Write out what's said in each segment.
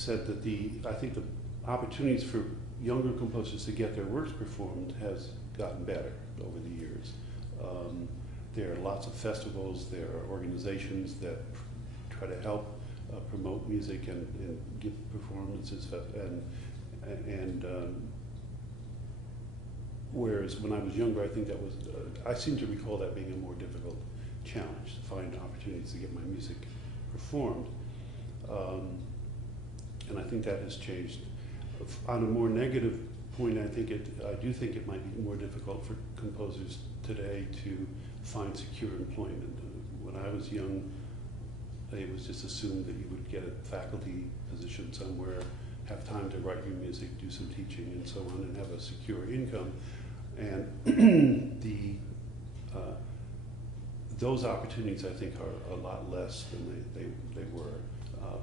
said that I think the opportunities for younger composers to get their works performed has gotten better over the years. There are lots of festivals, there are organizations that try to help promote music and give performances, and whereas when I was younger, I think that was, I seem to recall that being a more difficult challenge, to find opportunities to get my music performed. And I think that has changed. On a more negative point, I do think it might be more difficult for composers today to find secure employment. When I was young, it was just assumed that you would get a faculty position somewhere, have time to write your music, do some teaching and so on, and have a secure income. And those opportunities, I think, are a lot less than they were,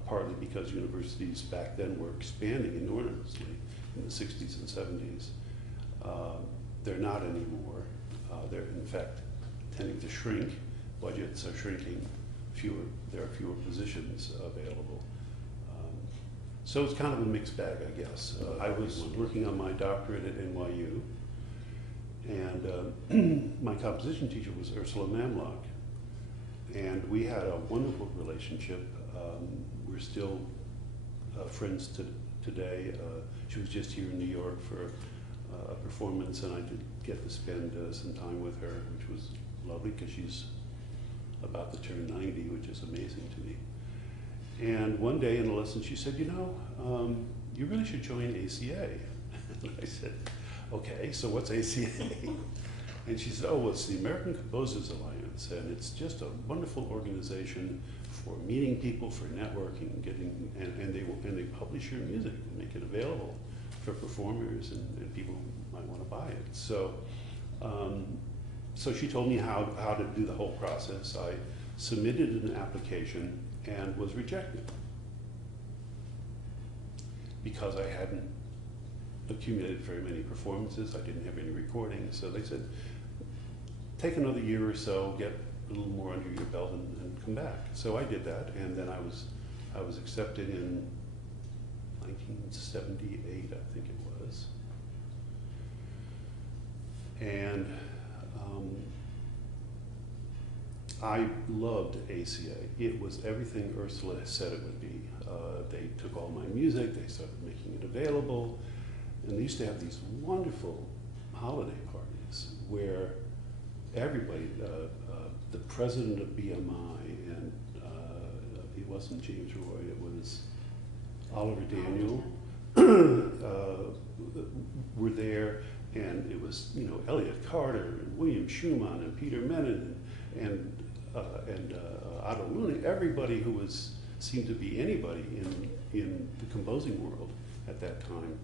partly because universities back then were expanding enormously in the 60s and 70s. They're not anymore. They're, in fact, tending to shrink. Budgets are shrinking. There are fewer positions available. So it's kind of a mixed bag, I guess. I was working on my doctorate at NYU, and my composition teacher was Ursula Mamlock, and we had a wonderful relationship. We're still friends today. She was just here in New York for a performance, and I did get to spend some time with her, which was lovely because she's about to turn 90, which is amazing to me. And one day in a lesson she said, you know, you really should join ACA. And I said, okay, so what's ACA? And she said, oh, well, it's the American Composers Alliance, and it's just a wonderful organization for meeting people, for networking, and they publish your music and make it available for performers and people who might want to buy it. So, so she told me how to do the whole process. I submitted an application and was rejected because I hadn't accumulated very many performances. I didn't have any recordings. So they said, take another year or so, get a little more under your belt and come back. So I did that, and then I was accepted in 1978, I think it was. And I loved ACA. It was everything Ursula said it would be. They took all my music, they started making it available, and they used to have these wonderful holiday parties where everybody, the president of BMI, and it wasn't James Roy, it was Oliver Daniel, were there, and it was, you know, Elliott Carter and William Schumann and Peter Menon and Otto Luening, everybody who seemed to be anybody in the composing world at that time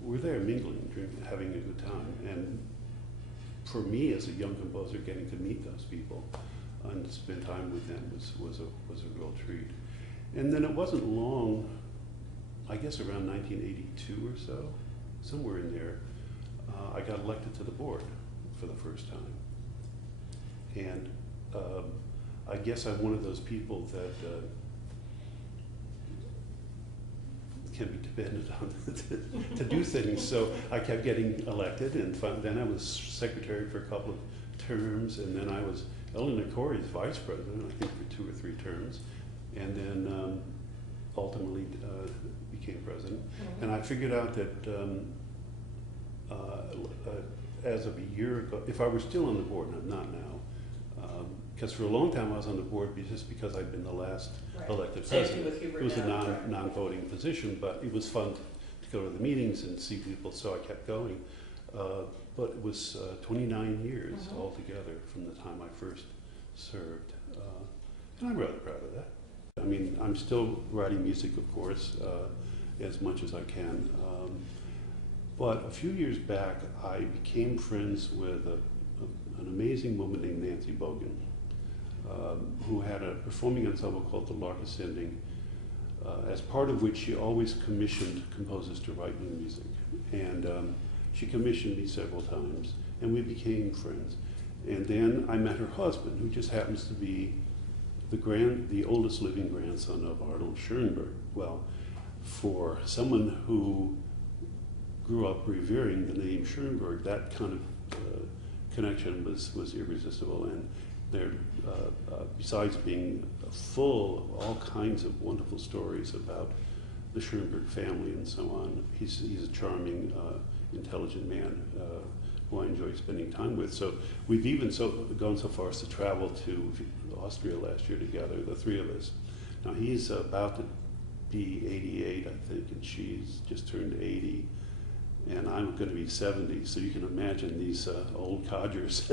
were there mingling, drinking, having a good time. And for me as a young composer, getting to meet those people and spend time with them was a real treat. And then it wasn't long, I guess around 1982 or so, somewhere in there, I got elected to the board for the first time. And I guess I'm one of those people that can be depended on to do things. So I kept getting elected, and then I was secretary for a couple of terms, and then I was Eleanor Corey's vice president, I think for 2 or 3 terms, and then ultimately became president. Mm-hmm. And I figured out that as of a year ago, if I were still on the board, and I'm not now, because for a long time I was on the board just because I'd been the last elected president. It was a non-voting position, but it was fun to go to the meetings and see people, so I kept going. But it was 29 years altogether from the time I first served, and I'm rather proud of that. I mean, I'm still writing music, of course, as much as I can. But a few years back, I became friends with an amazing woman named Nancy Bogan, who had a performing ensemble called the Lark Ascending, as part of which she always commissioned composers to write new music. And she commissioned me several times, and we became friends. And then I met her husband, who just happens to be the oldest living grandson of Arnold Schoenberg. Well, for someone who grew up revering the name Schoenberg, that kind of connection was irresistible. And they're, besides being full of all kinds of wonderful stories about the Schoenberg family and so on, he's a charming, intelligent man who I enjoy spending time with. So we've even gone so far as to travel to Austria last year together, the three of us. Now he's about to be 88, I think, and she's just turned 80. And I'm going to be 70, so you can imagine these old codgers.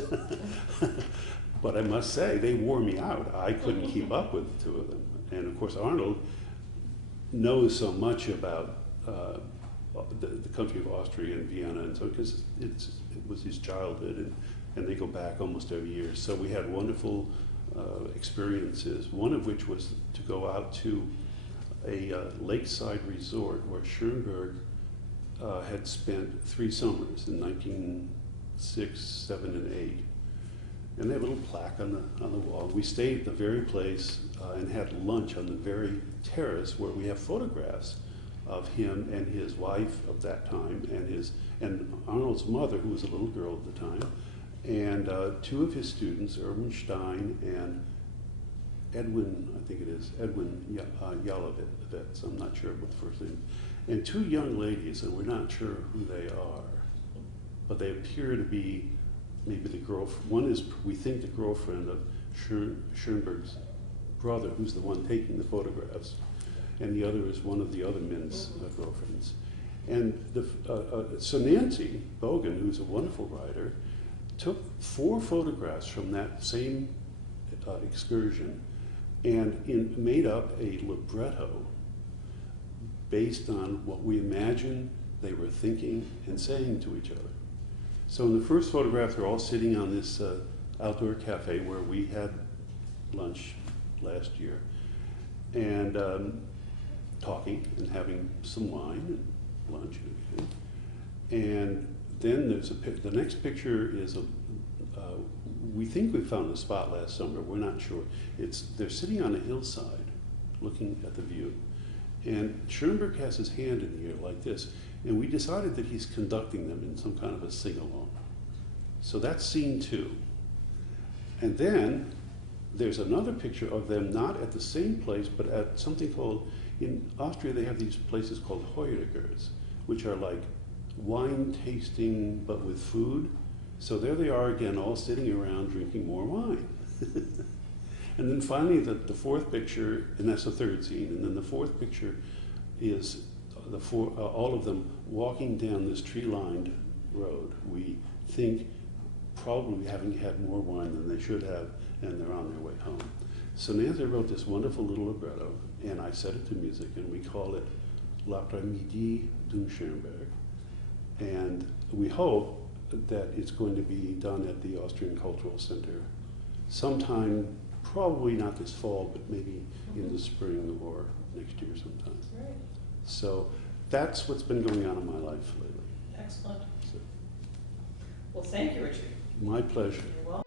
But I must say, they wore me out. I couldn't keep up with the two of them. And of course, Arnold knows so much about the country of Austria and Vienna, and so because it was his childhood, and they go back almost every year. So we had wonderful experiences, one of which was to go out to a lakeside resort where Schoenberg had spent 3 summers in 1906, 7, and 8. And they have a little plaque on the wall. We stayed at the very place and had lunch on the very terrace where we have photographs of him and his wife of that time, and Arnold's mother, who was a little girl at the time, and 2 of his students, Erwin Stein and Edwin, I think it is, Edwin Yalovitz, I'm not sure what the first name, and 2 young ladies, and we're not sure who they are, but they appear to be maybe the girlfriend. One is, we think, the girlfriend of Schoenberg's brother, who's the one taking the photographs, and the other is one of the other men's girlfriends. And so Nancy Bogan, who's a wonderful writer, took 4 photographs from that same excursion and made up a libretto based on what we imagine they were thinking and saying to each other. So in the first photograph, they're all sitting on this outdoor cafe where we had lunch last year, and talking and having some wine and lunch and everything. And then there's the next picture is we think we found the spot last summer, we're not sure. They're sitting on a hillside looking at the view. And Schoenberg has his hand in the air like this, and we decided that he's conducting them in some kind of a sing-along. So that's scene 2. And then there's another picture of them not at the same place, but at something called, in Austria they have these places called Heurigers, which are like wine tasting but with food. So there they are again, all sitting around drinking more wine. And then finally the 4th picture, and that's the 3rd scene, and then the 4th picture is all of them walking down this tree-lined road. We think probably having had more wine than they should have, and they're on their way home. So Nancy wrote this wonderful little libretto, and I set it to music, and we call it L'après-midi d'un Schoenberg. And we hope that it's going to be done at the Austrian Cultural Center sometime, probably not this fall, but maybe in the spring or next year sometime. Right. So that's what's been going on in my life lately. Excellent. So, Well, thank you, Richard. my pleasure. You're welcome.